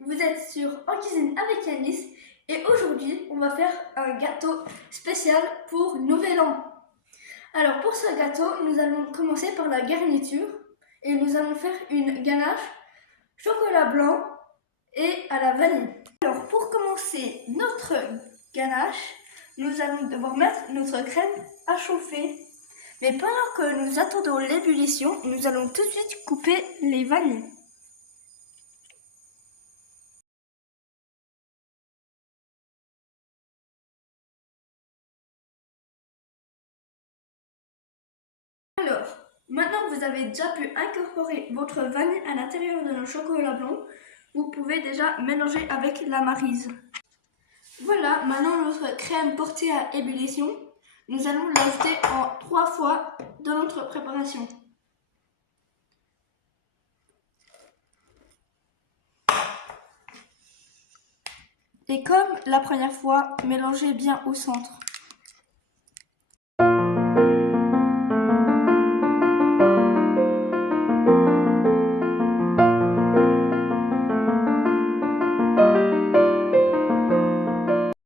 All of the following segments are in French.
vous êtes sur En Cuisine avec Yanis et aujourd'hui on va faire un gâteau spécial pour Nouvel An. Alors pour ce gâteau, nous allons commencer par la garniture et nous allons faire une ganache chocolat blanc et à la vanille. Alors pour commencer notre ganache, nous allons devoir mettre notre crème à chauffer. Mais pendant que nous attendons l'ébullition, nous allons tout de suite couper les vanilles. Alors, maintenant que vous avez déjà pu incorporer votre vanille à l'intérieur de notre chocolat blanc, vous pouvez déjà mélanger avec la maryse. Voilà, maintenant notre crème portée à ébullition, nous allons l'ajouter en 3 fois dans notre préparation. Et comme la première fois, mélangez bien au centre.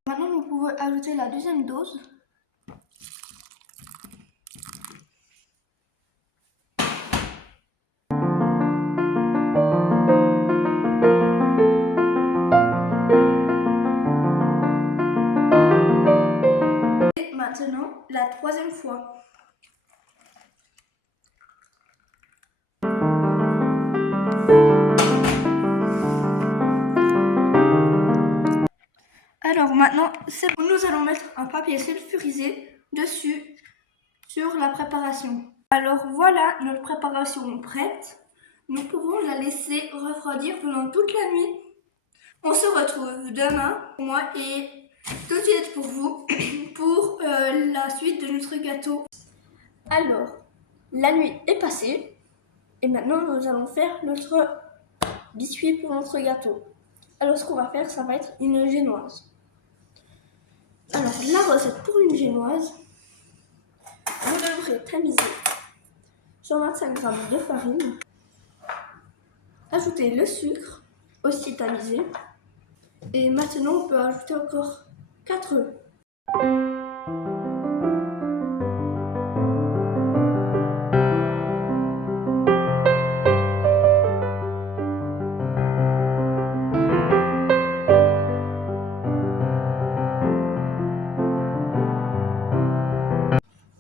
Maintenant, nous pouvons ajouter la deuxième dose. Et maintenant, la troisième fois. Alors maintenant, c'est bon. Nous allons mettre un papier sulfurisé dessus sur la préparation. Alors voilà notre préparation prête. Nous pouvons la laisser refroidir pendant toute la nuit. On se retrouve demain pour moi et tout de suite pour vous pour la suite de notre gâteau. Alors, la nuit est passée et maintenant nous allons faire notre biscuit pour notre gâteau. Alors ce qu'on va faire, ça va être une génoise. Alors la recette pour une génoise, vous devrez tamiser 125 g de farine, ajouter le sucre, aussi tamisé, et maintenant on peut ajouter encore 4 œufs.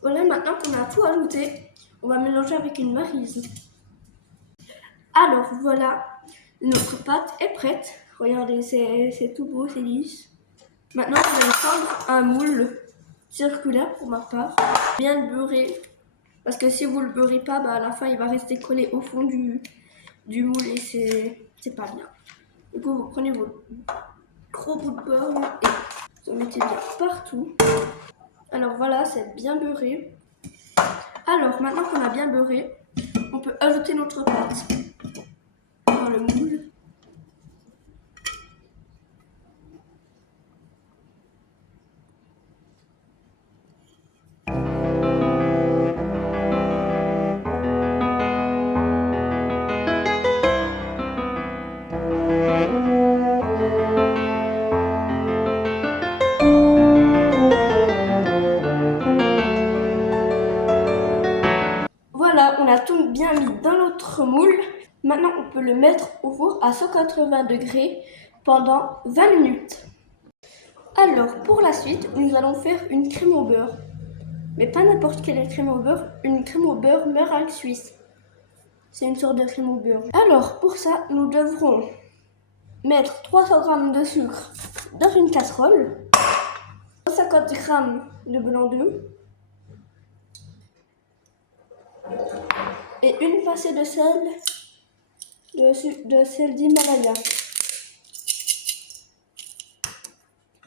Voilà, maintenant qu'on a tout ajouté, on va mélanger avec une maryse. Alors voilà, notre pâte est prête. Regardez, c'est tout beau, c'est lisse. Maintenant, je vais prendre un moule circulaire pour ma part, bien le beurrer. Parce que si vous le beurrez pas, à la fin, il va rester collé au fond du moule et c'est pas bien. Du coup, vous prenez vos gros bouts de beurre et vous mettez bien partout. Alors voilà, c'est bien beurré. Alors, maintenant qu'on a bien beurré, on peut ajouter notre pâte dans le moule. Voilà, on a tout bien mis dans notre moule. Maintenant, on peut le mettre au four à 180 degrés pendant 20 minutes. Alors, pour la suite, nous allons faire une crème au beurre. Mais pas n'importe quelle crème au beurre, une crème au beurre Meringue suisse. C'est une sorte de crème au beurre. Alors, pour ça, nous devrons mettre 300 g de sucre dans une casserole, 50 g de blanc d'œuf et une pincée de sel d'Himalaya.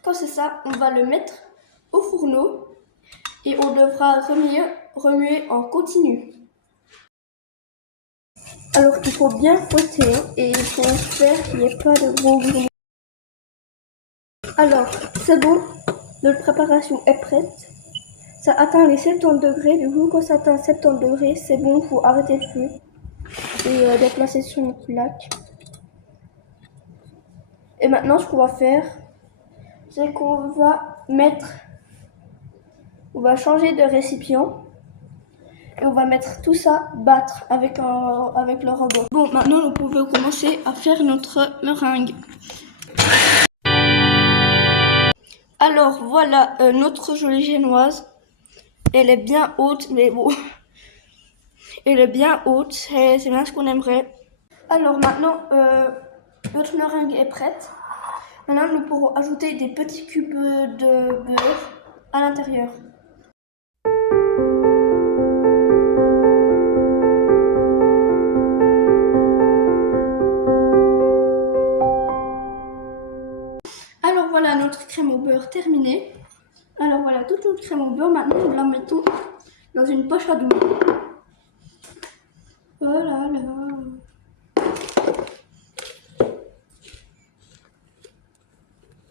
Quand c'est ça, on va le mettre au fourneau et on devra remuer en continu. Alors il faut bien fouetter et il faut faire qu'il n'y ait pas de gros grumets. Alors c'est bon, notre préparation est prête. Ça atteint les 70 degrés, du coup quand ça atteint 70 degrés, c'est bon, il faut arrêter le feu et déplacer sur une plaque. Et maintenant, ce qu'on va faire, c'est qu'on va changer de récipient. Et on va mettre tout ça, battre avec le robot. Bon, maintenant, nous pouvons commencer à faire notre meringue. Alors, voilà notre jolie génoise. Elle est bien haute, mais bon, elle est bien haute. C'est bien ce qu'on aimerait. Alors, maintenant, notre meringue est prête. Maintenant, nous pourrons ajouter des petits cubes de beurre à l'intérieur. Alors voilà notre crème au beurre terminée. Alors voilà toute notre crème au beurre. Maintenant nous la mettons dans une poche à douille. Voilà.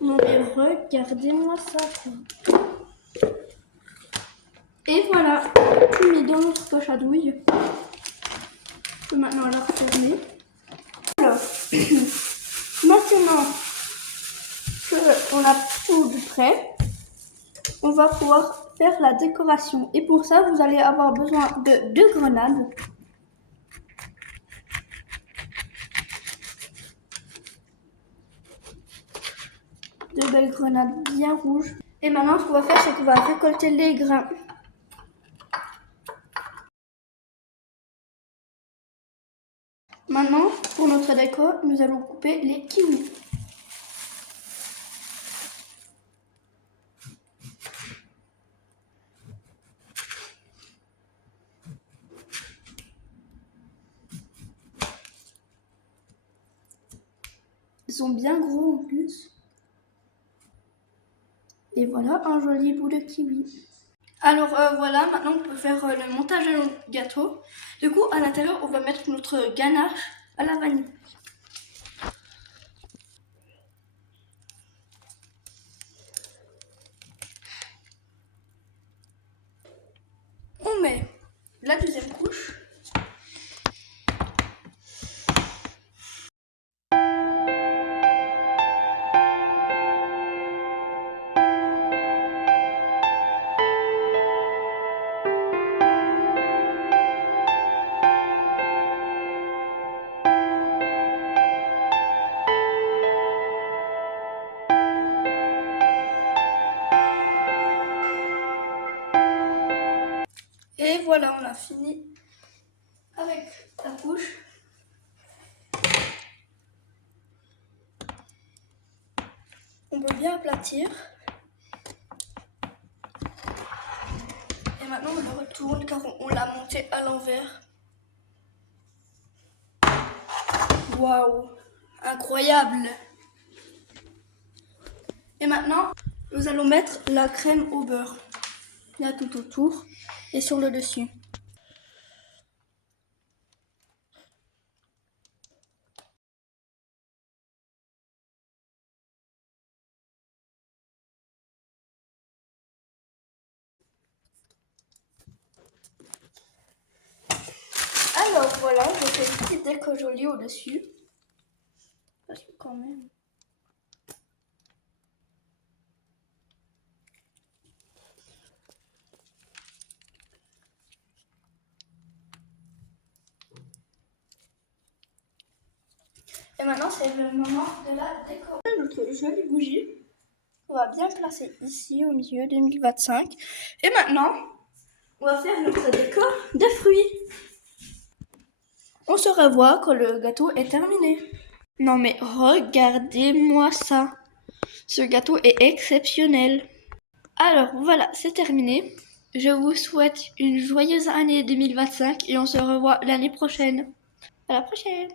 Non mais regardez-moi ça quoi. Et voilà, tout mis dans notre poche à douille. Je peux maintenant la refermer. Alors, maintenant qu'on a tout de prêt, on va pouvoir faire la décoration. Et pour ça, vous allez avoir besoin de 2 grenades. Deux belles grenades bien rouges. Et maintenant, ce qu'on va faire, c'est qu'on va récolter les grains. Maintenant, pour notre déco, nous allons couper les kiwis. Ils sont bien gros en plus. Et voilà un joli bout de kiwi. Alors voilà, maintenant on peut faire le montage de notre gâteau. Du coup, à l'intérieur, on va mettre notre ganache à la vanille. On met la deuxième couche. Et voilà, on a fini avec la couche. On peut bien aplatir. Et maintenant on le retourne car on l'a monté à l'envers. Waouh, incroyable! Et maintenant, nous allons mettre la crème au beurre. Là tout autour et sur le dessus. Alors voilà, je fais une petite déco jolie au-dessus. Parce que quand même... Et maintenant, c'est le moment de la déco. Notre jolie bougie. On va bien placer ici au milieu 2025. Et maintenant, on va faire notre déco de fruits. On se revoit quand le gâteau est terminé. Non mais regardez-moi ça. Ce gâteau est exceptionnel. Alors voilà, c'est terminé. Je vous souhaite une joyeuse année 2025 et on se revoit l'année prochaine. À la prochaine!